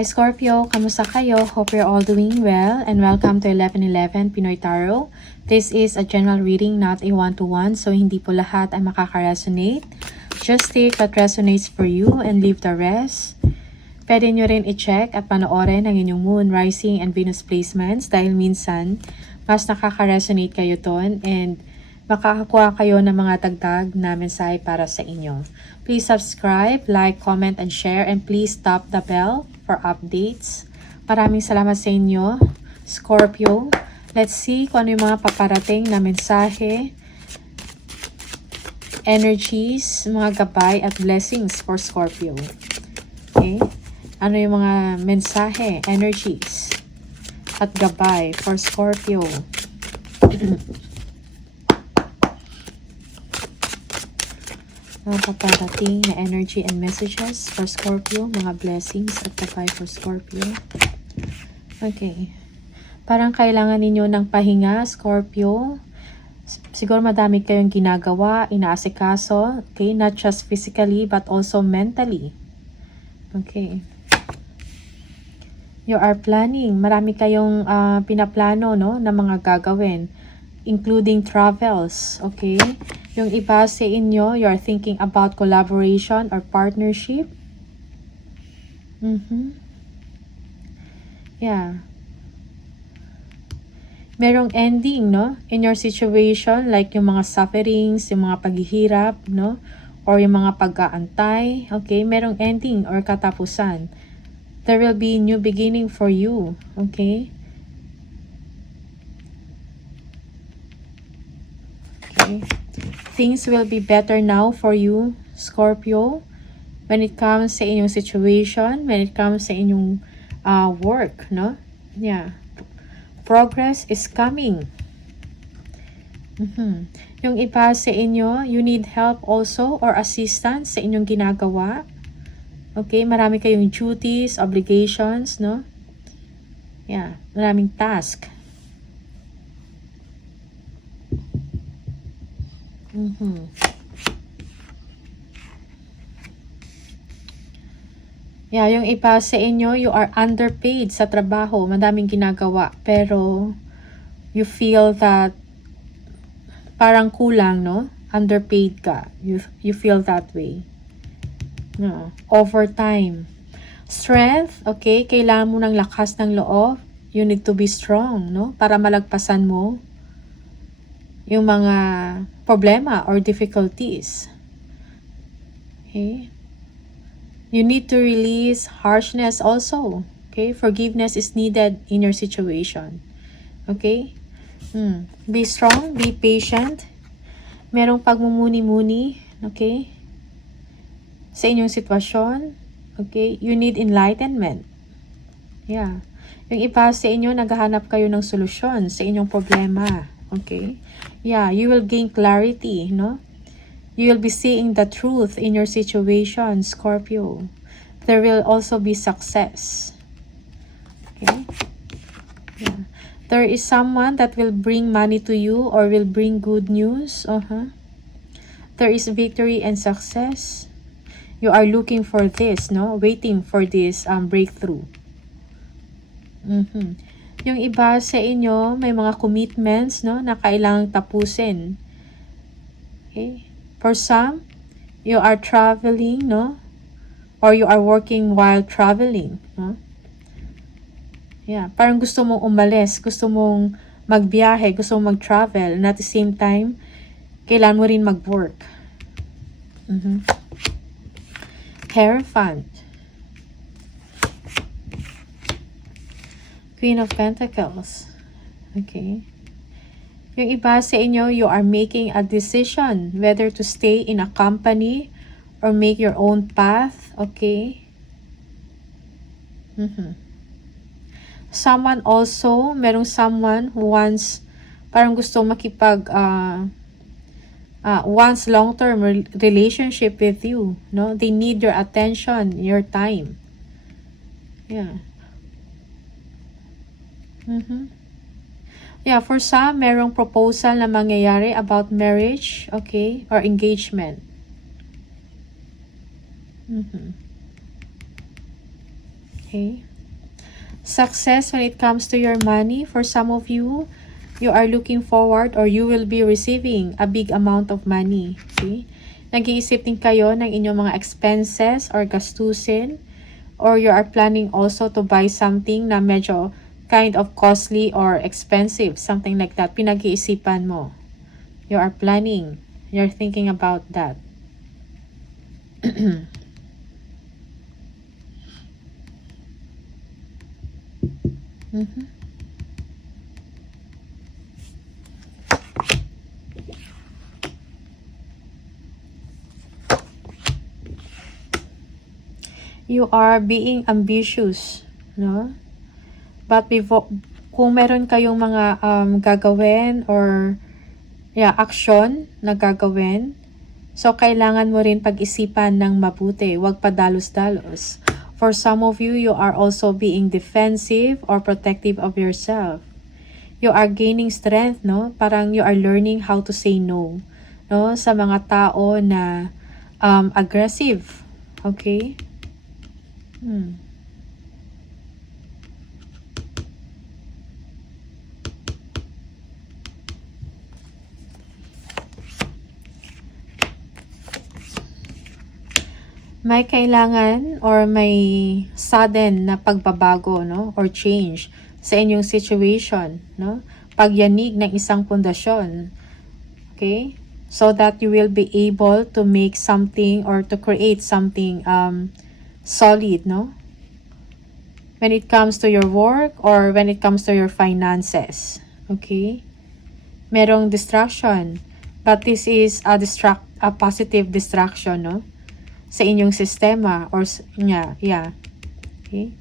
Hi Scorpio, kamusta kayo? Hope you're all doing well and welcome to 1111 Pinoy Tarot. This is a general reading, not a one-to-one, so hindi po lahat ay makaka-resonate. Just take what resonates for you and leave the rest. Pwede nyo rin i-check at panoorin ang inyong Moon, Rising, and Venus placements dahil minsan mas nakaka-resonate kayo ton and makakakuha kayo ng mga dagdag na mensahe para sa inyo. Please subscribe, like, comment, and share, and please tap the bell for updates. Maraming salamat sa inyo, Scorpio. Let's see kung ano yung mga paparating na mensahe, energies, mga gabay at blessings for Scorpio. Okay? Ano yung mga mensahe, energies, at gabay for Scorpio. Mga paparating na energy and messages for Scorpio, mga blessings at gabay for Scorpio. Okay. Parang kailangan ninyo ng pahinga, Scorpio. Siguro madami kayong ginagawa, inaasikaso, okay? Not just physically but also mentally. Okay. You are planning. Marami kayong pinaplano, no, na mga gagawin, including travels, okay? Yung iba sa inyo, you are thinking about collaboration or partnership. Yeah. Merong ending, no? In your situation, like yung mga sufferings, yung mga paghihirap, no? Or yung mga pag-aantay, okay? Merong ending or katapusan. There will be new beginning for you, okay? Okay. Things will be better now for you, Scorpio, when it comes sa inyong situation, when it comes sa inyong work, no? Yeah. Progress is coming. Yung iba sa inyo, you need help also or assistance sa inyong ginagawa. Okay, marami kayong duties, obligations, no? Yeah, maraming task. Yeah, yung iba sa inyo, you are underpaid sa trabaho, madaming ginagawa, pero you feel that parang kulang, no? Underpaid ka. You feel that way. No. Overtime. Strength, okay? Kailangan mo ng lakas ng loob. You need to be strong, no? Para malagpasan mo yung mga problema or difficulties. Okay? You need to release harshness also. Okay? Forgiveness is needed in your situation. Okay? Be strong, be patient. Merong pagmumuni-muni, okay? Sa inyong sitwasyon, okay? You need enlightenment. Yeah. Yung iba sa inyo, naghahanap kayo ng solusyon sa inyong problema. Okay? Yeah, you will gain clarity, no? You will be seeing the truth in your situation, Scorpio. There will also be success. Okay? Yeah. There is someone that will bring money to you or will bring good news. There is victory and success. You are looking for this, no? Waiting for this breakthrough. Yung iba sa inyo, may mga commitments, no, na kailangang tapusin. Okay? For some, you are traveling, no? Or you are working while traveling, no? Yeah, parang gusto mong umalis, gusto mong magbiyahe, gusto mong mag-travel, and at the same time, kailangan mo rin mag-work. Hierophant. Queen of Pentacles. Okay. Yung iba sa inyo, you are making a decision whether to stay in a company or make your own path. Okay. Someone also, merong someone who wants, parang gusto makipag, wants long-term relationship with you. No? They need your attention, your time. Yeah. Yeah, for some, merong proposal na mangyayari about marriage, okay, or engagement. Okay. Success when it comes to your money. For some of you, you are looking forward or you will be receiving a big amount of money. Okay? Nag-iisip din kayo ng inyong mga expenses or gastusin, or you are planning also to buy something na medyo kind of costly or expensive, something like that. Pinag-iisipan mo. You are planning. You're thinking about that. You are being ambitious, no? But before, kung meron kayong mga gagawin or action na gagawin, so kailangan mo rin pag-isipan ng mabuti, huwag padalos-dalos. For some of you, you are also being defensive or protective of yourself. You are gaining strength, no? Parang you are learning how to say no, no? Sa mga tao na aggressive. Okay? May kailangan or may sudden na pagbabago, no? Or change sa inyong situation, no? Pagyanig ng isang pundasyon. Okay? So that you will be able to make something or to create something solid, no? When it comes to your work or when it comes to your finances. Okay? Merong distraction. But this is a positive distraction, no? Sa inyong sistema or yeah. Okay?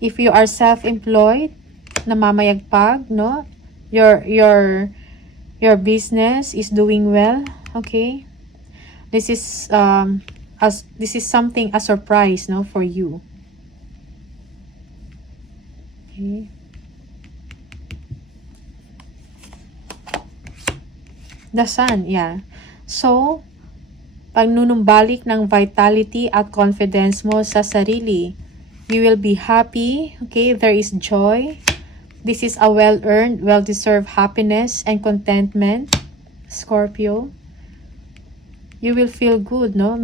If you are self-employed, namamayagpag, no? Your business is doing well, okay? This is something a surprise, no, for you. Okay. The Sun, yeah. So, pagnunumbalik ng vitality at confidence mo sa sarili. You will be happy, okay? There is joy. This is a well-earned, well-deserved happiness and contentment, Scorpio. You will feel good, no?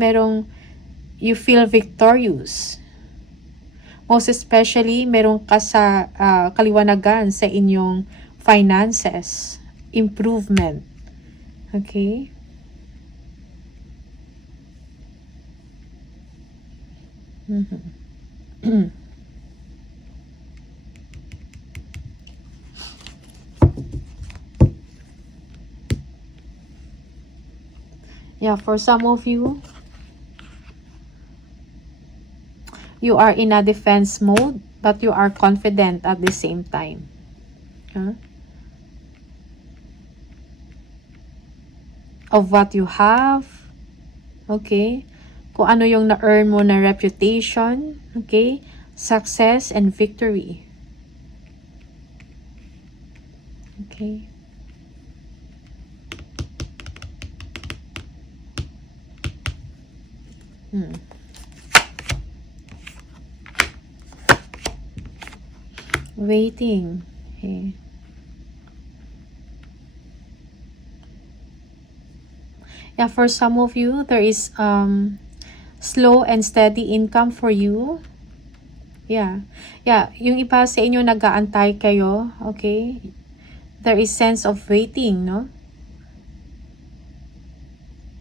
You feel victorious. Most especially, meron ka sa kaliwanagan sa inyong finances. Improvement. Okay? Yeah, for some of you, you are in a defense mode, but you are confident at the same time. Of what you have, okay? Kung ano yung na-earn mo na reputation, okay? Success and victory. Okay? Waiting. Okay. Yeah, for some of you, there is slow and steady income for you. Yeah. Yung iba sa inyo nag-aantay kayo, okay? There is sense of waiting, no?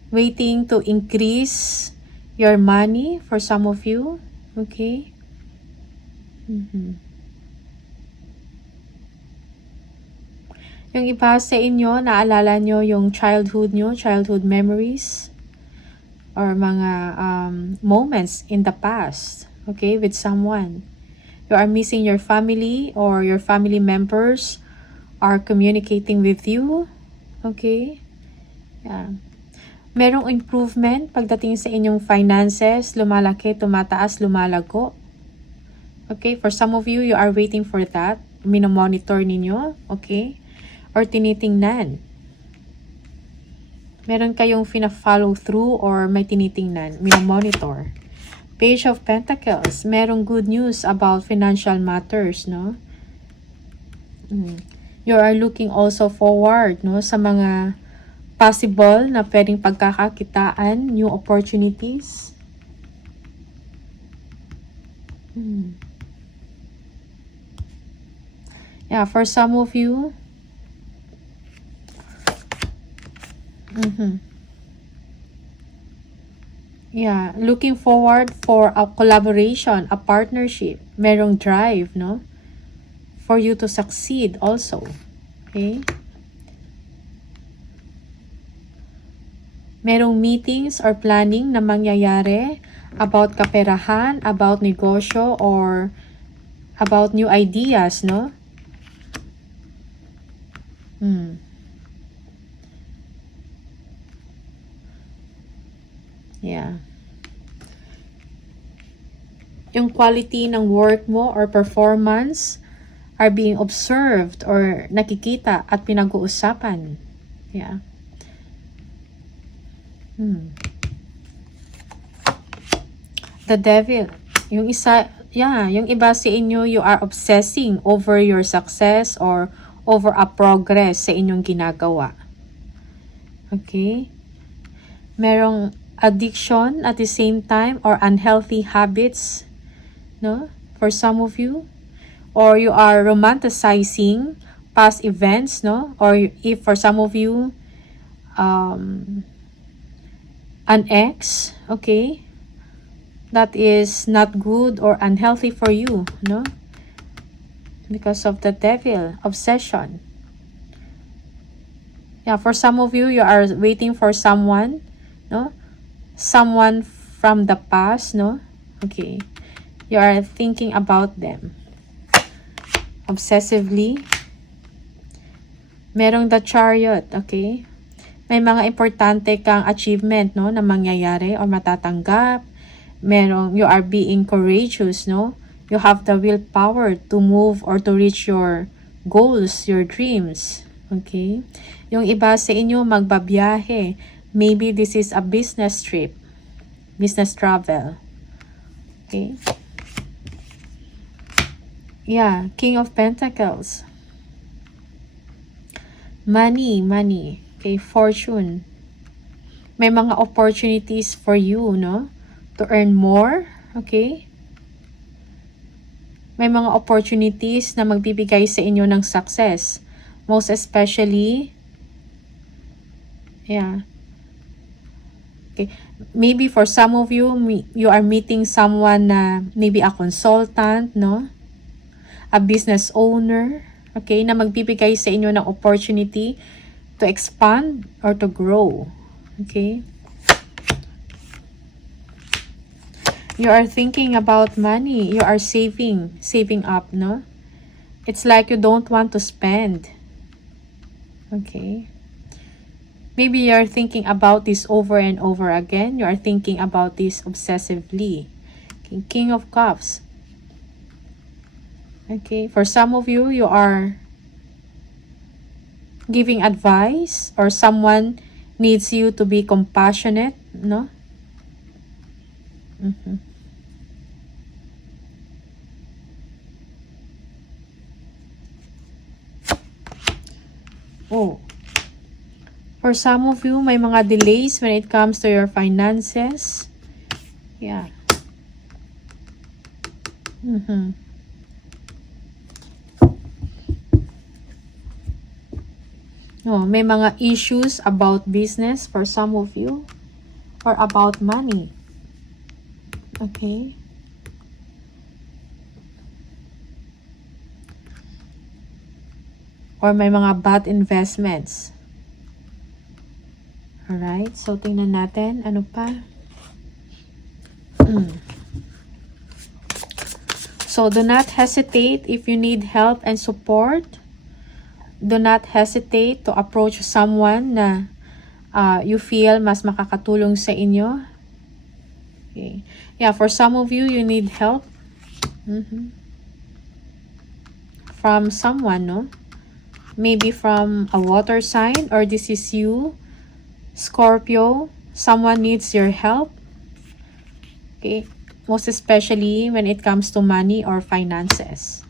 Waiting to increase your money for some of you, okay? Yung iba sa inyo, naalala nyo yung childhood memories, or mga moments in the past, okay, with someone. You are missing your family or your family members are communicating with you, okay? Yeah. Merong improvement pagdating sa inyong finances, lumalaki, tumataas, lumalago. Okay, for some of you, you are waiting for that. Minomonitor ninyo, okay? Or tinitingnan. Meron kayong fina-follow through or may tinitingnan, mina-monitor. Page of Pentacles, merong good news about financial matters, no? You are looking also forward, no, sa mga possible na pwedeng pagkakakitaan, new opportunities. Yeah, for some of you, yeah, looking forward for a collaboration, a partnership, merong drive, no? For you to succeed also. Okay? Merong meetings or planning na mangyayari about kaperahan, about negosyo, or about new ideas, no? Yeah. Yung quality ng work mo or performance are being observed or nakikita at pinag-uusapan. Yeah. The Devil. Yung isa, yeah, yung iba sa inyo, you are obsessing over your success or over a progress sa inyong ginagawa. Okay? Merong addiction at the same time or unhealthy habits, no? For some of you, or you are romanticizing past events, no? Or if for some of you, an ex, okay, that is not good or unhealthy for you, no? Because of the Devil, obsession. Yeah, for some of you, you are waiting for someone, no? Someone from the past, no? Okay. You are thinking about them obsessively. Merong the Chariot, okay? May mga importante kang achievement, no, na mangyayari or matatanggap. Merong, you are being courageous, no? You have the willpower to move or to reach your goals, your dreams, okay? Yung iba sa inyo magbabiyahe. Maybe this is a business trip, business travel, okay? Yeah, King of Pentacles. Money, okay, fortune. May mga opportunities for you, no? To earn more, okay? May mga opportunities na magbibigay sa inyo ng success. Most especially, yeah. Okay. Maybe for some of you, you are meeting someone na maybe a consultant, no? A business owner, okay, na magbibigay sa inyo ng opportunity to expand or to grow, okay? You are thinking about money. You are saving up, no? It's like you don't want to spend, okay? Maybe you are thinking about this over and over again. You are thinking about this obsessively. Okay. King of Cups. Okay, for some of you, you are giving advice or someone needs you to be compassionate, no? Oh. For some of you, may mga delays when it comes to your finances. Yeah. No, may mga issues about business for some of you or about money. Okay? Or may mga bad investments. Alright, so tingnan natin. Ano pa? So, do not hesitate if you need help and support. Do not hesitate to approach someone na you feel mas makakatulong sa inyo. Okay. Yeah, for some of you, you need help. From someone, no? Maybe from a water sign, or this is you Scorpio, someone needs your help. Okay, most especially when it comes to money or finances.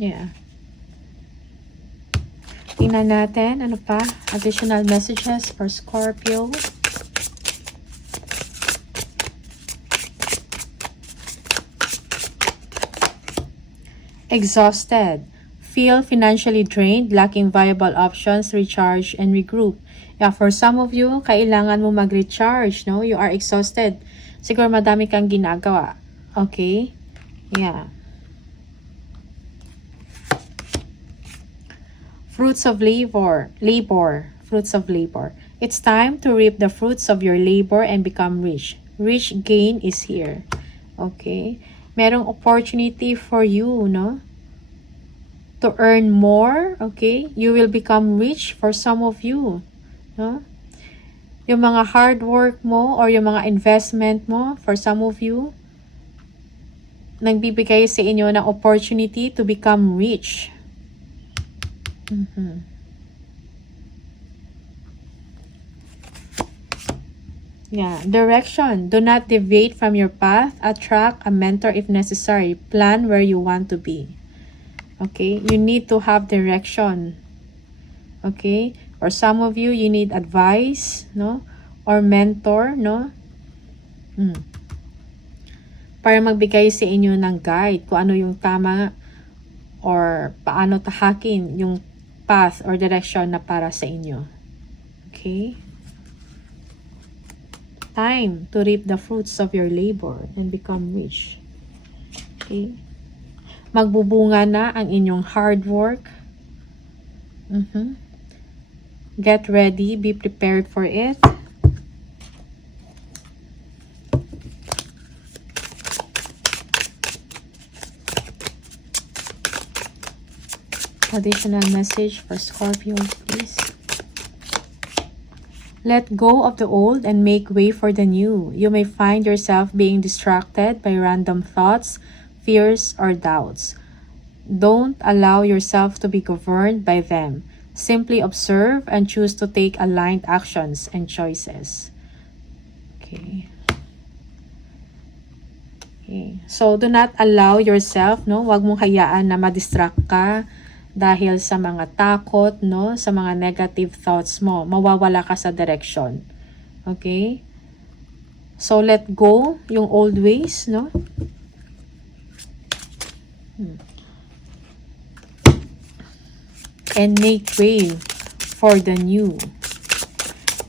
Yeah. Tingnan natin, ano pa? Additional messages for Scorpio. Exhausted. Feel financially drained, lacking viable options, recharge, and regroup. Yeah, for some of you, kailangan mo mag-recharge, no? You are exhausted. Siguro madami kang ginagawa. Okay? Yeah. Fruits of labor. Fruits of labor. It's time to reap the fruits of your labor and become rich. Rich gain is here. Okay? Merong opportunity for you, no? To earn more, okay? You will become rich for some of you, no? Yung mga hard work mo or yung mga investment mo, for some of you, nagbibigay sa inyo ng opportunity to become rich. Yeah, direction. Do not deviate from your path. Attract a mentor if necessary. Plan where you want to be. Okay, you need to have direction. Okay, for some of you, you need advice, no? Or mentor, no? Para magbigay sa inyo ng guide kung ano yung tama or paano tahakin yung path or direction na para sa inyo. Okay? Time to reap the fruits of your labor and become rich. Okay? Magbubunga na ang inyong hard work. Get ready. Be prepared for it. Additional message for Scorpio, please. Let go of the old and make way for the new. You may find yourself being distracted by random thoughts, fears, or doubts. Don't allow yourself to be governed by them. Simply observe and choose to take aligned actions and choices. Okay. Okay. So, do not allow yourself, no? Huwag mong hayaan na ma-distract ka dahil sa mga takot, no? Sa mga negative thoughts mo. Mawawala ka sa direction. Okay? So, let go yung old ways, no? And make way for the new.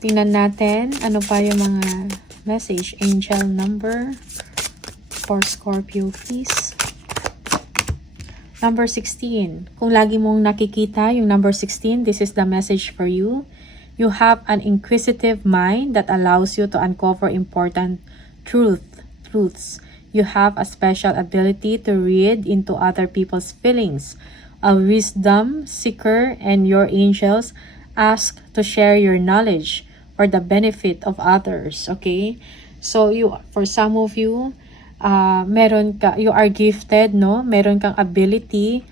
Tingnan natin ano pa yung mga message. Angel number for Scorpio, please. Number 16. Kung lagi mong nakikita yung number 16, this is the message for you. You have an inquisitive mind that allows you to uncover important truths. You have a special ability to read into other people's feelings. A wisdom seeker, and your angels ask to share your knowledge for the benefit of others. Okay? So, for some of you, you are gifted, no? Meron kang ability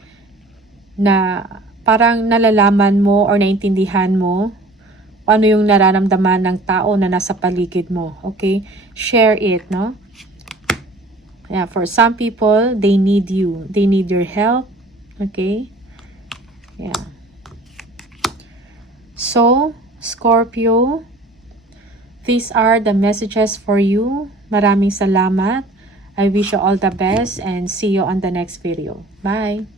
na parang nalalaman mo or naintindihan mo ano yung nararamdaman ng tao na nasa paligid mo. Okay? Share it, no? Yeah, for some people, they need you. They need your help. Okay? Yeah. So, Scorpio, these are the messages for you. Maraming salamat. I wish you all the best and see you on the next video. Bye!